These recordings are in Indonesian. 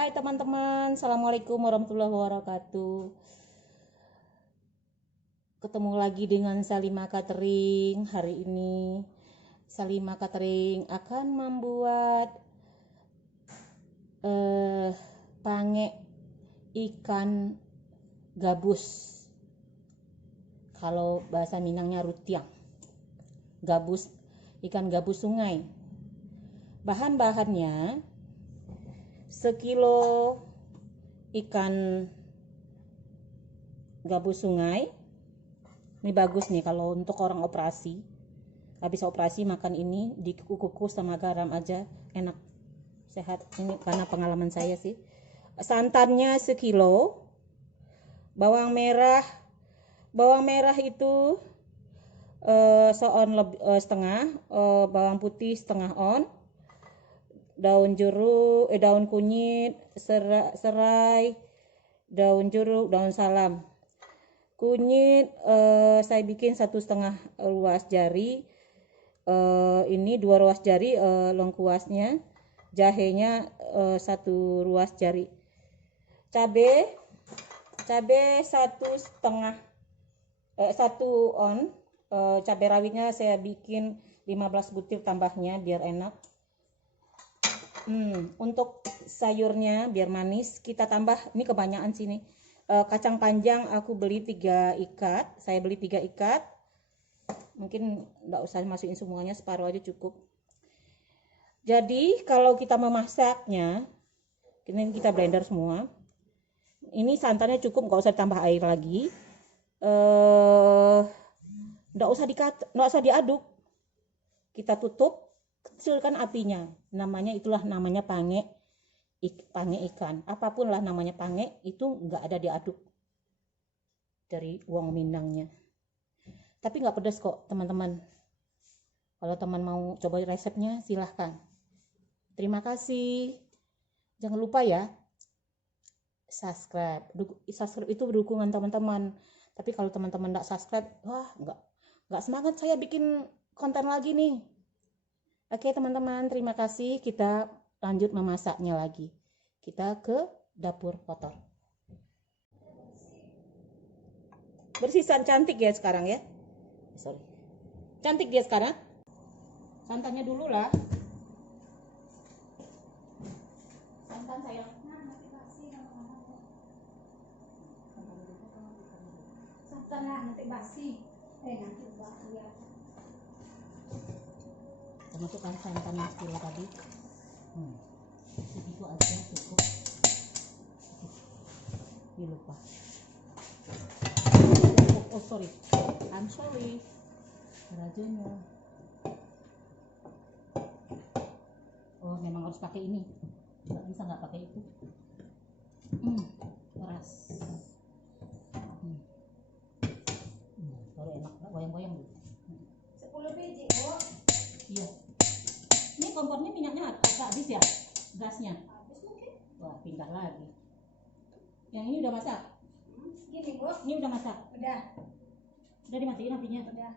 Hai teman-teman, Assalamualaikum warahmatullahi wabarakatuh. Ketemu lagi dengan Salima Catering. Hari ini Salima Catering akan membuat pange ikan gabus. Kalau bahasa Minangnya rutiang. Gabus, ikan gabus sungai. Bahan-bahannya sekilo ikan gabus sungai. Ini bagus nih kalau untuk orang operasi. Habis operasi makan ini dikukus sama garam aja enak. Sehat. Ini karena pengalaman saya sih. Santannya sekilo. Bawang merah itu setengah, bawang putih setengah on. Daun jeruk, daun kunyit, serai, daun jeruk, daun salam. Kunyit saya bikin 1,5 ruas jari. Ini 2 ruas jari lengkuasnya. Jahenya 1 ruas jari. Cabe 1,5 1 on. Cabai rawitnya saya bikin 15 butir tambahnya biar enak. Untuk sayurnya biar manis kita tambah, ini kebanyakan sini. Kacang panjang aku beli 3 ikat. Saya beli 3 ikat. Mungkin enggak usah masukin semuanya, separuh aja cukup. Jadi kalau kita memasaknya, ini kita blender semua. Ini santannya cukup, nggak usah ditambah air lagi. Nggak usah diaduk. Kita tutup, kecilkan apinya. Itulah namanya pange ikan. Apapun lah namanya pange, itu nggak ada diaduk dari Wong Minangnya. Tapi nggak pedas kok teman-teman. Kalau teman mau coba resepnya silahkan. Terima kasih. Jangan lupa ya subscribe itu dukungan teman-teman. Tapi kalau teman-teman nggak subscribe, wah nggak semangat saya bikin konten lagi nih. Oke teman-teman, terima kasih. Kita lanjut memasaknya lagi. Kita ke dapur kotor. Bersisan cantik ya sekarang ya. Sorry. Cantik dia sekarang. Santannya dulu lah. Santan sayang. Santan lah nanti basi. Nanti basi ya. Masukkan santan sekilo tadi. Segitu aja cukup. Ini lupa. Oh sorry, I'm sorry. Rajanya. Oh memang harus pakai ini. Nggak bisa nggak pakai itu. Keras. Baru enak, goyang-goyang gitu. 10 biji, oh. Iya. Ini kompornya minyaknya agak habis ya? Gasnya? Habis mungkin. Wah, pindah lagi. Yang ini udah masak? Gini, Bu. Ini udah masak? Udah. Udah dimatiin apinya? Udah.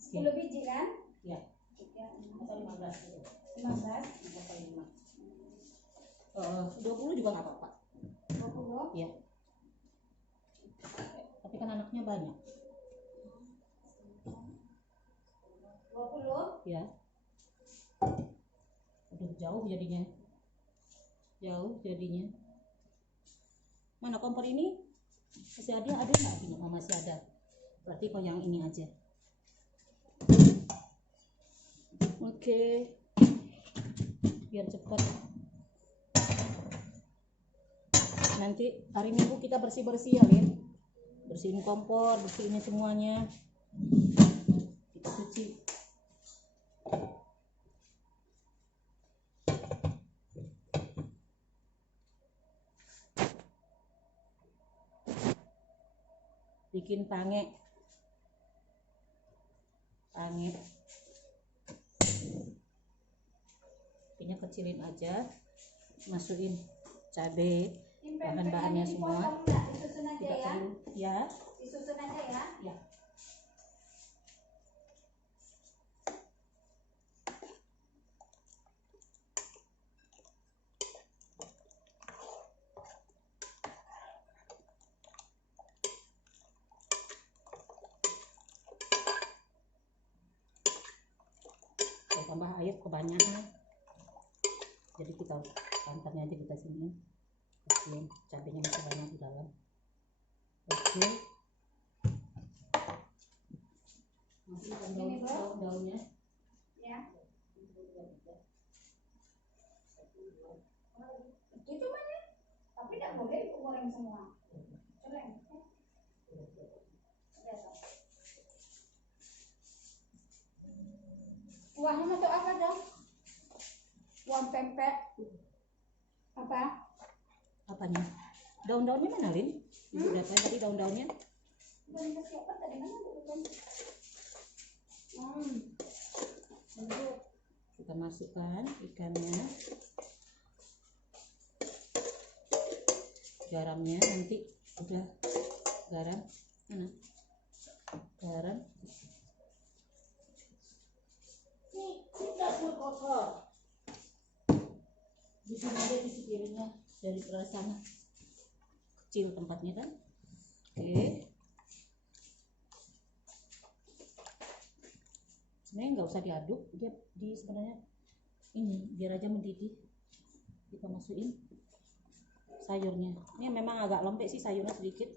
10 Okay. biji kan? Iya. 3, Atau 15 gitu. 15, 20 juga nggak apa-apa. 20. Iya. Tapi kan anaknya banyak. 20. Ya. Aduh, jauh jadinya. Mana kompor ini? Masih ada nggak apinya? Oh, masih ada. Berarti kok yang ini aja. Oke. Biar cepat. Nanti hari Minggu kita bersih-bersih ya, Lin. Bersihin kompor, bersihin semuanya. Kita cuci. Bikin pange. Apinya kecilin aja. Masukin cabai, bahan-bahannya semua. Disusun aja Tidak ya. perlu ya. Disusun aja ya. Ya. tambah air kebanyakan, jadi kita santannya aja kita sini, kasihin cabenya masih banyak di dalam. Oke, masukkan daunnya Ya. Itu mana? Tapi tidak boleh goreng semua. Goreng. Kuahnya untuk apa dong? Kuah pempek. Apa? apanya, daun-daunnya mana Lin? Ibu udah tahu tadi daun-daunnya. Belum kasih apa tadi mana bukan? Kita masukkan ikannya, garamnya nanti udah garam mana? Garam. Ini dapur kotor. Di sini aja di piringnya dari sana. Kecil tempatnya kan. Oke. Sebenarnya nggak usah diaduk, dia sebenarnya ini biar aja mendidih. Kita masukin sayurnya. Ini memang agak lembek sih sayurnya sedikit.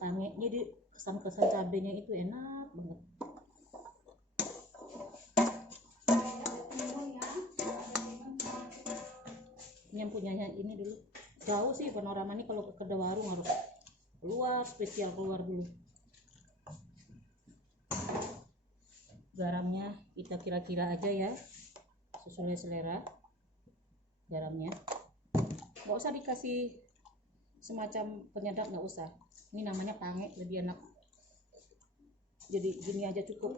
Pangeknya di kesan-kesan cabenya itu enak banget. Ini yang punyanya ini dulu. Jauh sih Panorama nih, kalau ke Kedawarung harus keluar, spesial keluar dulu. Garamnya kita kira-kira aja ya, sesuai selera garamnya. Nggak usah dikasih semacam penyedap, nggak usah. Ini namanya pangek, lebih enak. Jadi gini aja cukup.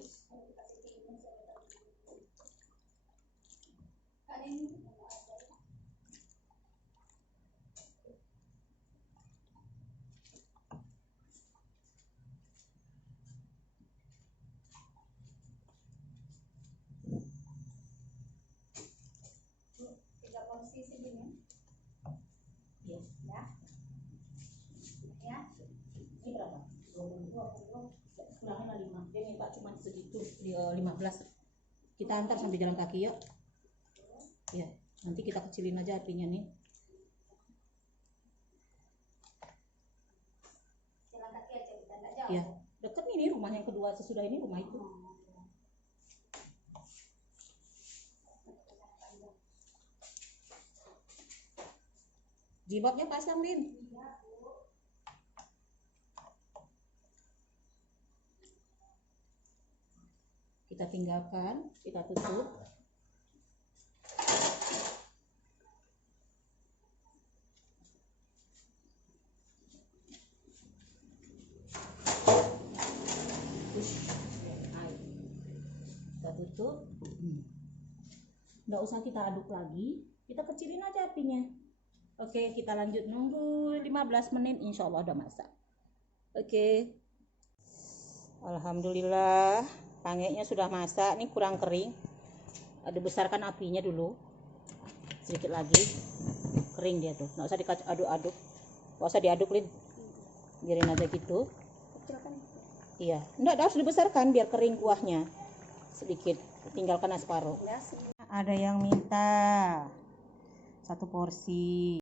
Ya. Ya. Ini berapa? 20, kurangnya 5. Dia minta cuma segitu, 15. Kita antar sampai jalan kaki yuk. Ya, nanti kita kecilin aja apinya nih. Jalan kaki aja kita enggak jauh. Ya, deket ini rumah yang kedua sesudah ini rumah itu. Jilbabnya pasang, Lin. Kita tinggalkan, kita tutup. Kita tutup. Nggak usah kita aduk lagi, kita kecilin aja apinya. Oke, kita lanjut nunggu 15 menit, insya Allah udah masak. Oke. Alhamdulillah, pangeknya sudah masak. Ini kurang kering. Besarkan apinya dulu. Sedikit lagi. Kering dia tuh. Nggak usah diaduk-aduk. Nggak usah diaduk, Lin. Biarin aja gitu. Iya. Nggak, harus dibesarkan biar kering kuahnya. Sedikit. Tinggalkan separuh. Ada yang minta 1 porsi.